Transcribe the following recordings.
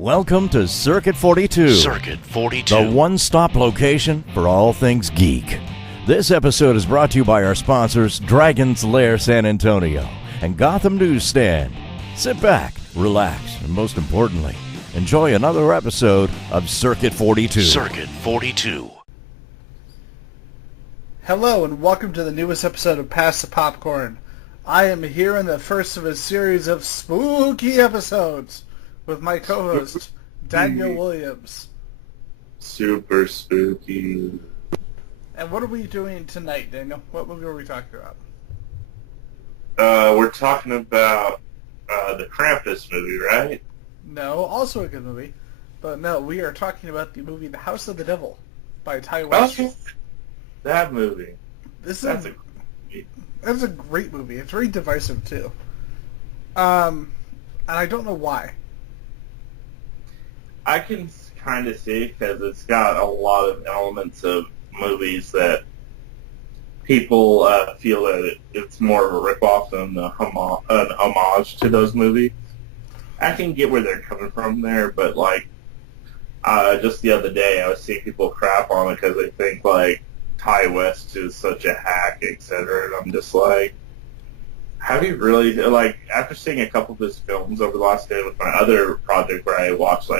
Welcome to Circuit 42. Circuit 42. The one-stop location for all things geek. This episode is brought to you by our sponsors, Dragon's Lair San Antonio and Gotham Newsstand. Sit back, relax, and most importantly, enjoy another episode of Circuit 42. Circuit 42. Hello and welcome to the newest episode of Pass the Popcorn. I am here in the first of a series of spooky episodes with my co-host, Daniel Williams. Super spooky. And what are we doing tonight, Daniel? What movie are we talking about? We're talking about the Krampus movie, right? No, also a good movie. But no, we are talking about the movie The House of the Devil by Ty West. Oh, that movie. That's a great movie. It's very divisive, too. And I don't know why. I can kind of see because it's got a lot of elements of movies that people feel that it's more of a ripoff than an homage to those movies. I can get where they're coming from there, but just the other day I was seeing people crap on it because they think Ty West is such a hack, etc. And I'm just like, have you really, after seeing a couple of his films over the last day with my other project where I watched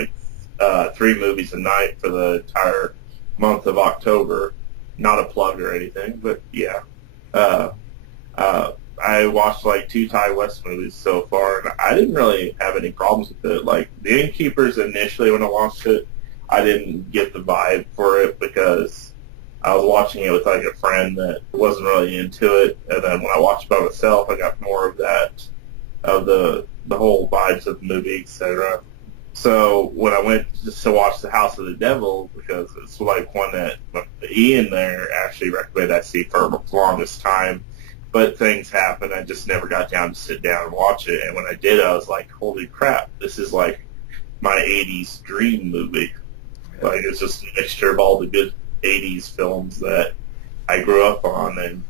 3 movies a night for the entire month of October, not a plug or anything, but yeah, I watched 2 Ty West movies so far, and I didn't really have any problems with it. The Innkeepers, initially when I watched it, I didn't get the vibe for it because I was watching it with a friend that wasn't really into it, and then when I watched it by myself, I got more of that, of the whole vibes of the movie, etc. So when I went just to watch The House of the Devil, because it's one that Ian there actually recommended I see for the longest time, but things happened, I just never got down to sit down and watch it, and when I did, I was like, holy crap, this is my 80s dream movie. It's just a mixture of all the good 80s films that I grew up on, and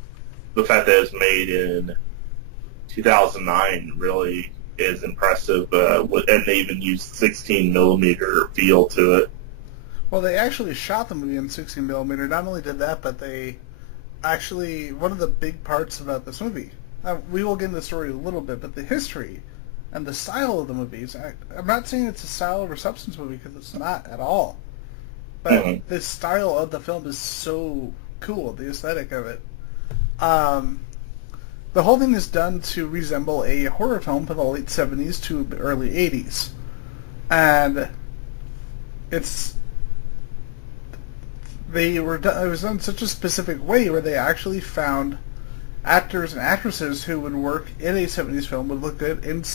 the fact that it was made in 2009 really is impressive, and they even used 16 millimeter feel to it. Well, they actually shot the movie in 16 millimeter. Not only did that, but they actually, one of the big parts about this movie, we will get into the story a little bit, but the history and the style of the movies, I'm not saying it's a style over substance movie because it's not at all. But the style of the film is so cool, the aesthetic of it. The whole thing is done to resemble a horror film from the late 70s to the early 80s. And it was done in such a specific way where they actually found actors and actresses who would work in a 70s film, would look good in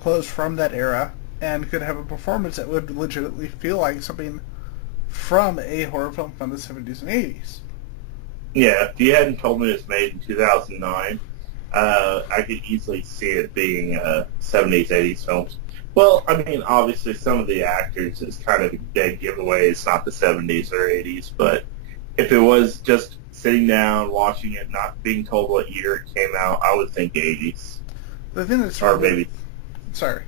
clothes from that era, and could have a performance that would legitimately feel like something from a horror film from the 70s and 80s. Yeah, if you hadn't told me it was made in 2009, I could easily see it being 70s, 80s films. Well, I mean, obviously some of the actors is kind of a dead giveaway. It's not the 70s or 80s, but if it was just sitting down, watching it, not being told what year it came out, I would think 80s. The thing that's or maybe. Sorry.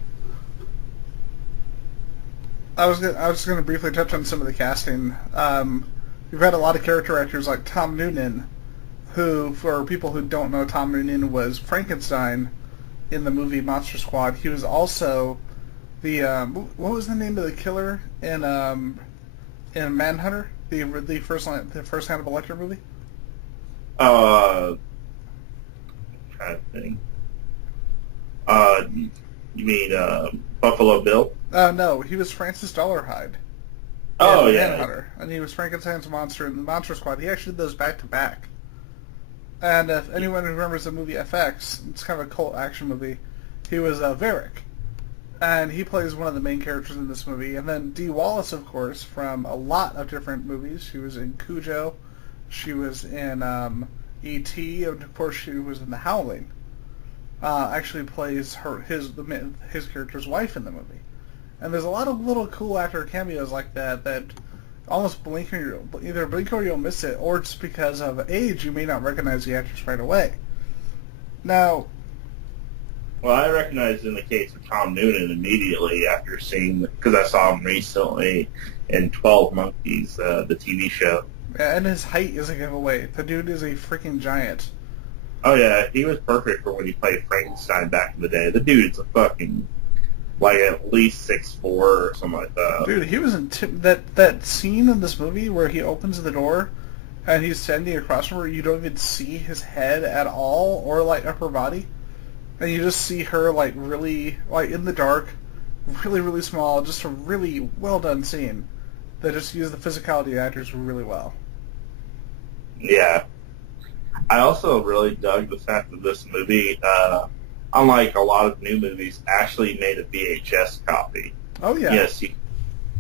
I was going to briefly touch on some of the casting. We've had a lot of character actors like Tom Noonan, who, for people who don't know, Tom Noonan was Frankenstein in the movie Monster Squad. He was also the what was the name of the killer in Manhunter, the first Hannibal Lecter movie? I'm trying to think. You mean Buffalo Bill? No, he was Francis Dollarhide. Oh, yeah. Manhunter, and he was Frankenstein's monster in the Monster Squad. He actually did those back to back. And if anyone remembers the movie FX, it's kind of a cult action movie. He was Varric, and he plays one of the main characters in this movie. And then Dee Wallace, of course, from a lot of different movies. She was in Cujo, she was in E.T., and of course she was in The Howling. Actually plays his character's wife in the movie. And there's a lot of little cool actor cameos like that almost either blink or you'll miss it, or just because of age you may not recognize the actress right away. Now, Well, I recognized in the case of Tom Noonan immediately after seeing, because I saw him recently in 12 Monkeys, the TV show. Yeah, and his height is a giveaway. The dude is a freaking giant. Oh yeah, he was perfect for when he played Frankenstein back in the day. The dude's a fucking, like, at least 6'4" or something like that. Dude, he was in that scene in this movie where he opens the door and he's standing across from her. You don't even see his head at all or like upper body, and you just see her like really like in the dark, really really small. Just a really well done scene that just used the physicality of actors really well. Yeah. I also really dug the fact that this movie, unlike a lot of new movies, actually made a VHS copy. Oh yeah. Yes,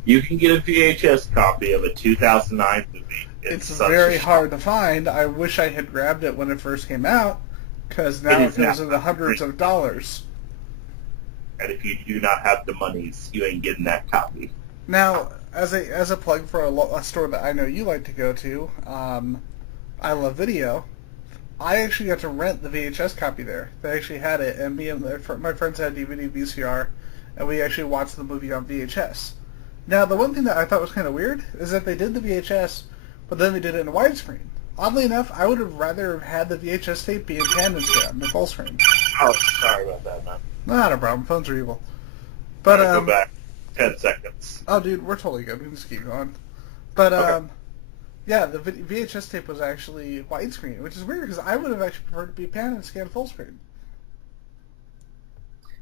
you can get a VHS copy of a 2009 movie. It's very hard to find. I wish I had grabbed it when it first came out, because now it goes into hundreds of dollars. And if you do not have the monies, you ain't getting that copy. Now, as a plug for a store that I know you like to go to, I Love Video, I actually got to rent the VHS copy there. They actually had it, and me and my friends had DVD, VCR, and we actually watched the movie on VHS. Now, the one thing that I thought was kind of weird is that they did the VHS, but then they did it in widescreen. Oddly enough, I would have rather had the VHS tape be in tandem scan than full screen. Oh, sorry about that, man. Not a problem. Phones are evil. But go back 10 seconds. Oh, dude, we're totally good. We can just keep going. But Okay. yeah, the VHS tape was actually widescreen, which is weird because I would have actually preferred to be pan and scan full screen.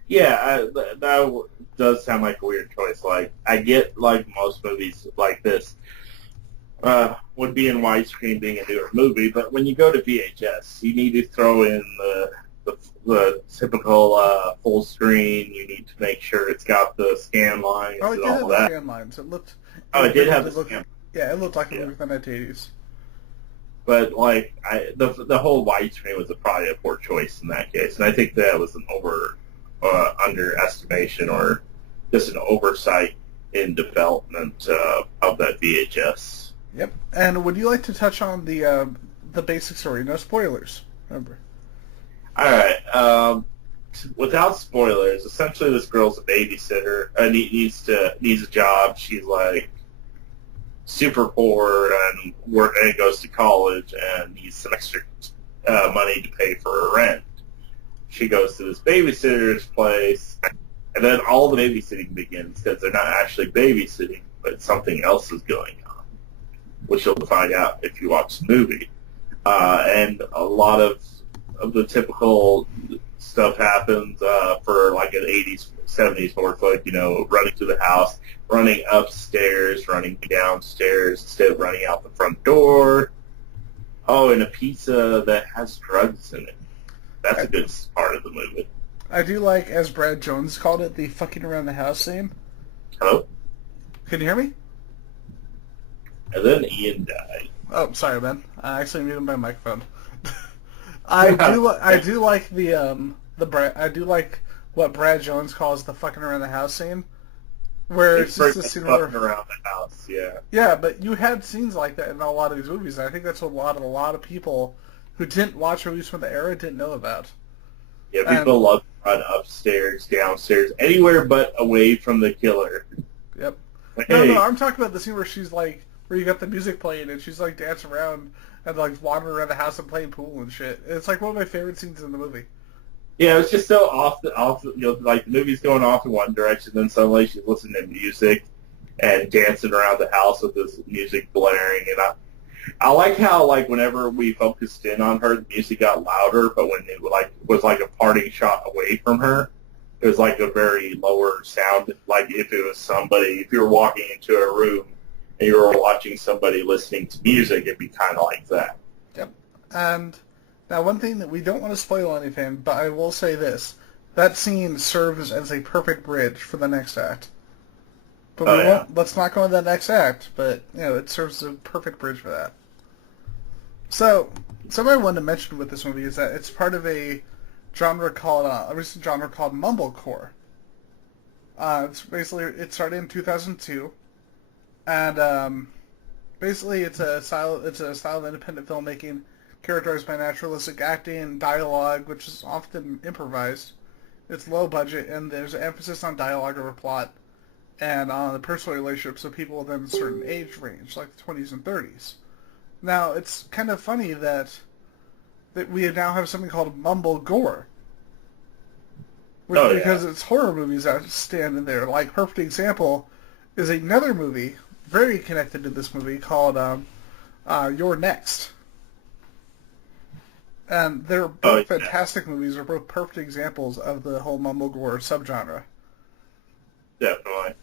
Yeah, that does sound like a weird choice. Like, I get, like, most movies like this would be in widescreen being a newer movie, but when you go to VHS, you need to throw in the typical full screen. You need to make sure it's got the scan lines Oh, it and did have all the that. scan lines. It looked... Oh, it did have the looked, scan. Yeah, it looked like a movie from the 1980s. But, like, the whole widescreen was probably a poor choice in that case, and I think that was an underestimation or just an oversight in development of that VHS. Yep. And would you like to touch on the basic story? No spoilers, remember. All right. Without spoilers, essentially this girl's a babysitter. Needs a job. She's like super poor and goes to college and needs some extra money to pay for her rent. She goes to this babysitter's place, and then all the babysitting begins because they're not actually babysitting, but something else is going on, which you'll find out if you watch the movie. And a lot of the typical stuff happens for like an 80s, 70s horror flick, running to the house, running upstairs, running downstairs instead of running out the front door. Oh, and a pizza that has drugs in it. That's a good part of the movie. I do like, as Brad Jones called it, the fucking around the house scene. Hello? Can you hear me? And then Ian died. Oh, sorry, man. I actually muted my microphone. I do like I do like what Brad Jones calls the fucking around the house scene, where it's just a scene where around the house, yeah. Yeah, but you had scenes like that in a lot of these movies, and I think that's what a lot of people who didn't watch movies from the era didn't know about. Yeah, people love to run upstairs, downstairs, anywhere but away from the killer. Yep. Like, No, hey, I'm talking about the scene where she's like, where you got the music playing and she's like dancing around and like wandering around the house and playing pool and shit. It's like one of my favorite scenes in the movie. yeah, it's just so off, like the movie's going off in one direction, then suddenly she's listening to music and dancing around the house with this music blaring, and I like how, like, whenever we focused in on her, the music got louder, but when it was like a parting shot away from her, it was like a very lower sound. Like if it was somebody, if you were walking into a room and you were watching somebody listening to music, it'd be kind of like that. Yep. And now one thing that we don't want to spoil anything, but I will say this. That scene serves as a perfect bridge for the next act. But let's not go into that next act, but it serves as a perfect bridge for that. So, something I wanted to mention with this movie is that it's part of a recent genre called mumblecore. It started in 2002, and basically it's a style of independent filmmaking characterized by naturalistic acting and dialogue, which is often improvised. It's low budget, and there's an emphasis on dialogue over plot and on the personal relationships of people within a certain age range, like the 20s and 30s. Now, it's kind of funny that we now have something called mumblecore, because it's horror movies that stand in there. Like, perfect example is another movie very connected to this movie called Youre Next. And they're both fantastic movies. They're both perfect examples of the whole mumblecore subgenre. Definitely.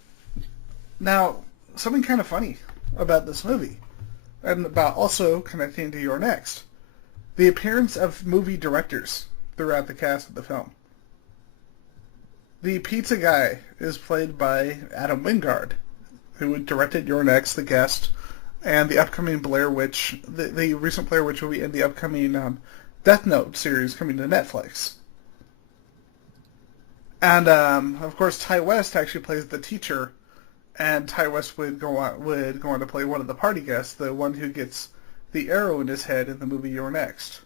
Now, something kind of funny about this movie, and about also connecting to Youre Next, the appearance of movie directors throughout the cast of the film. The pizza guy is played by Adam Wingard, who directed Youre Next, The Guest, and the upcoming Blair Witch, the recent Blair Witch movie, and the upcoming Death Note series coming to Netflix. And, of course, Ty West actually plays the teacher, and Ty West would go on to play one of the party guests, the one who gets the arrow in his head in the movie Youre Next.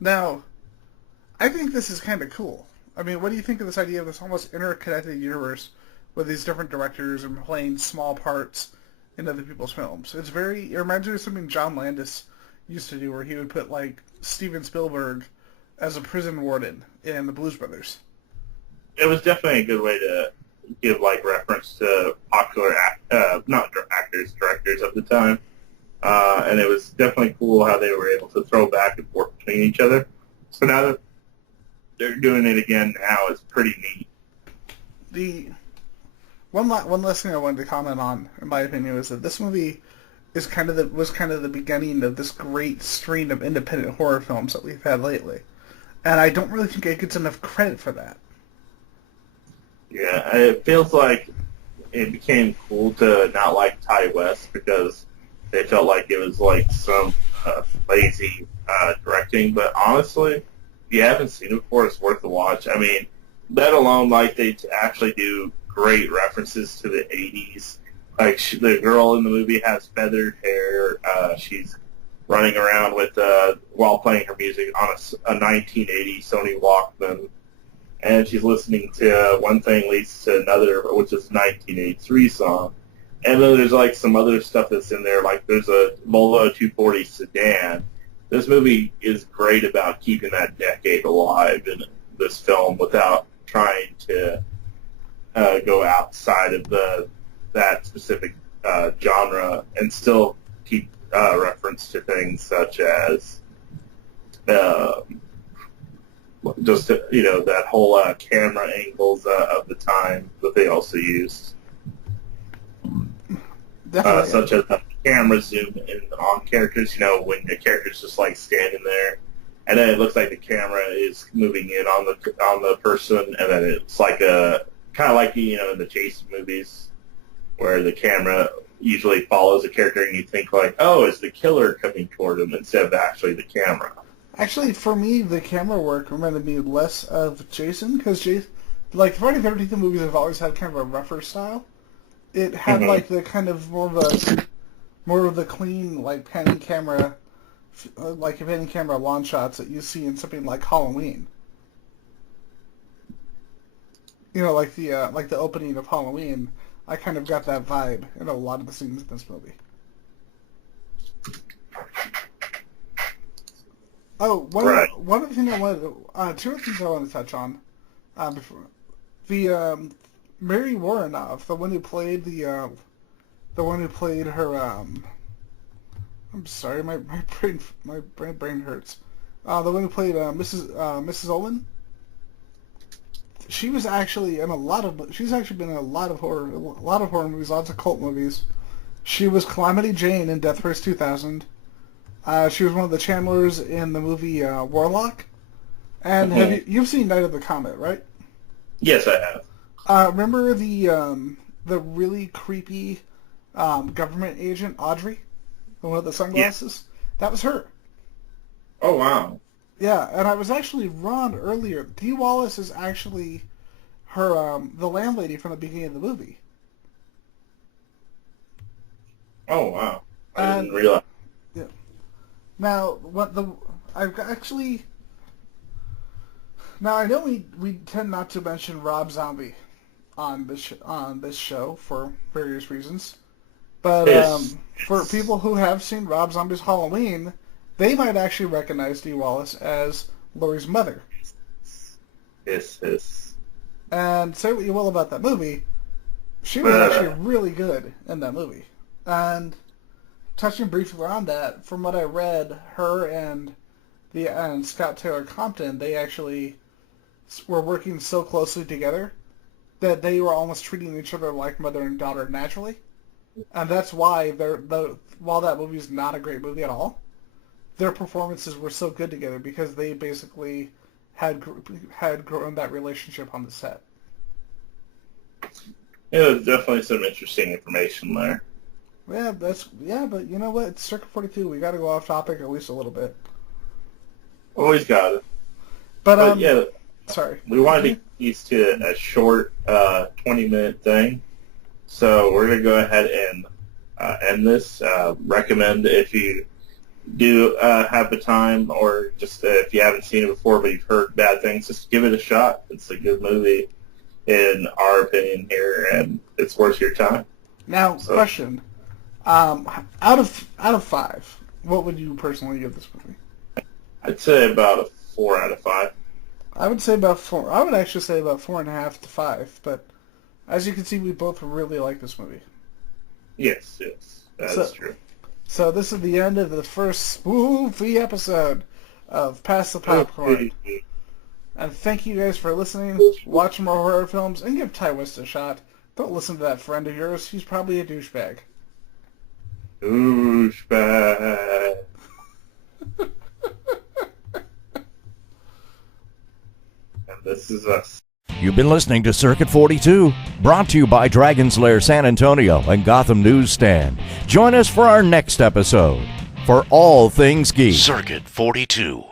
Now, I think this is kind of cool. I mean, what do you think of this idea of this almost interconnected universe with these different directors and playing small parts in other people's films? It reminds me of something John Landis used to do, where he would put, like, Steven Spielberg as a prison warden in the Blues Brothers. It was definitely a good way to give, like, reference to popular, directors of the time. And it was definitely cool how they were able to throw back and forth between each other. So now that they're doing it again now, it's pretty neat. The one last thing I wanted to comment on, in my opinion, is that this movie was kind of the beginning of this great stream of independent horror films that we've had lately, and I don't really think it gets enough credit for that. Yeah, it feels like it became cool to not like Ty West because they felt like it was like some lazy directing. But honestly, if you haven't seen it before, it's worth a watch. I mean, let alone like they actually do great references to the 80s. Like the girl in the movie has feathered hair. She's running around with while playing her music on a 1980 Sony Walkman. And she's listening to One Thing Leads to Another, which is a 1983 song. And then there's like some other stuff that's in there, like there's a Volvo 240 sedan. This movie is great about keeping that decade alive in this film without trying to go outside of that specific genre and still keep reference to things such as just that whole camera angles of the time that they also used, such as the camera zoom in on characters. When the character's just like standing there, and then it looks like the camera is moving in on the person, and then it's like kind of like in the Jason movies, where the camera usually follows a character, and you think like, oh, is the killer coming toward him instead of actually the camera. Actually, for me, the camera work reminded me less of Jason, because like Friday the 13th movies have always had kind of a rougher style. It had like the kind of more of the clean, like panning camera lawn shots that you see in something like Halloween. Like the opening of Halloween. I kind of got that vibe in a lot of the scenes in this movie. Oh, one other thing I wanted two other things I wanted to touch on before the Mary Warrenoff, the one who played her I'm sorry, my brain hurts. The one who played Mrs. Olin. She's actually been in a lot of horror movies, lots of cult movies. She was Calamity Jane in Death Race 2000. She was one of the Chandlers in the movie Warlock. And you've seen Night of the Comet, right? Yes, I have. Remember the really creepy government agent Audrey, the one with the sunglasses? Yeah. That was her. Oh wow. Yeah, and I was actually wrong earlier. Dee Wallace is actually her the landlady from the beginning of the movie. Oh wow. I didn't realize. Yeah. Now, Now I know we tend not to mention Rob Zombie on this show for various reasons, but for people who have seen Rob Zombie's Halloween, they might actually recognize Dee Wallace as Laurie's mother. Yes. And say what you will about that movie, she was actually really good in that movie. And touching briefly on that, from what I read, her and Scott Taylor Compton, they actually were working so closely together that they were almost treating each other like mother and daughter naturally. And that's why while that movie is not a great movie at all, their performances were so good together because they basically had grown that relationship on the set. Yeah, there's definitely some interesting information there. Yeah, but you know what? It's Circuit 42. We got to go off topic at least a little bit. Always got it. But yeah, sorry. We wanted to keep these to a short 20-minute thing. So we're going to go ahead and end this. Recommend if you do have the time, or just if you haven't seen it before but you've heard bad things, just give it a shot. It's a good movie in our opinion here, and it's worth your time. Now, question. Out of 5, what would you personally give this movie? I'd say about a 4 out of 5. I would say about 4. I would actually say about 4.5 to 5, but as you can see, we both really like this movie. Yes, that's true. So this is the end of the first spoofy episode of Pass the Popcorn. And thank you guys for listening. Watch more horror films and give Ty West a shot. Don't listen to that friend of yours. He's probably a douchebag. Douchebag. And this is us. You've been listening to Circuit 42, brought to you by Dragon's Lair San Antonio and Gotham Newsstand. Join us for our next episode. For all things geek. Circuit 42.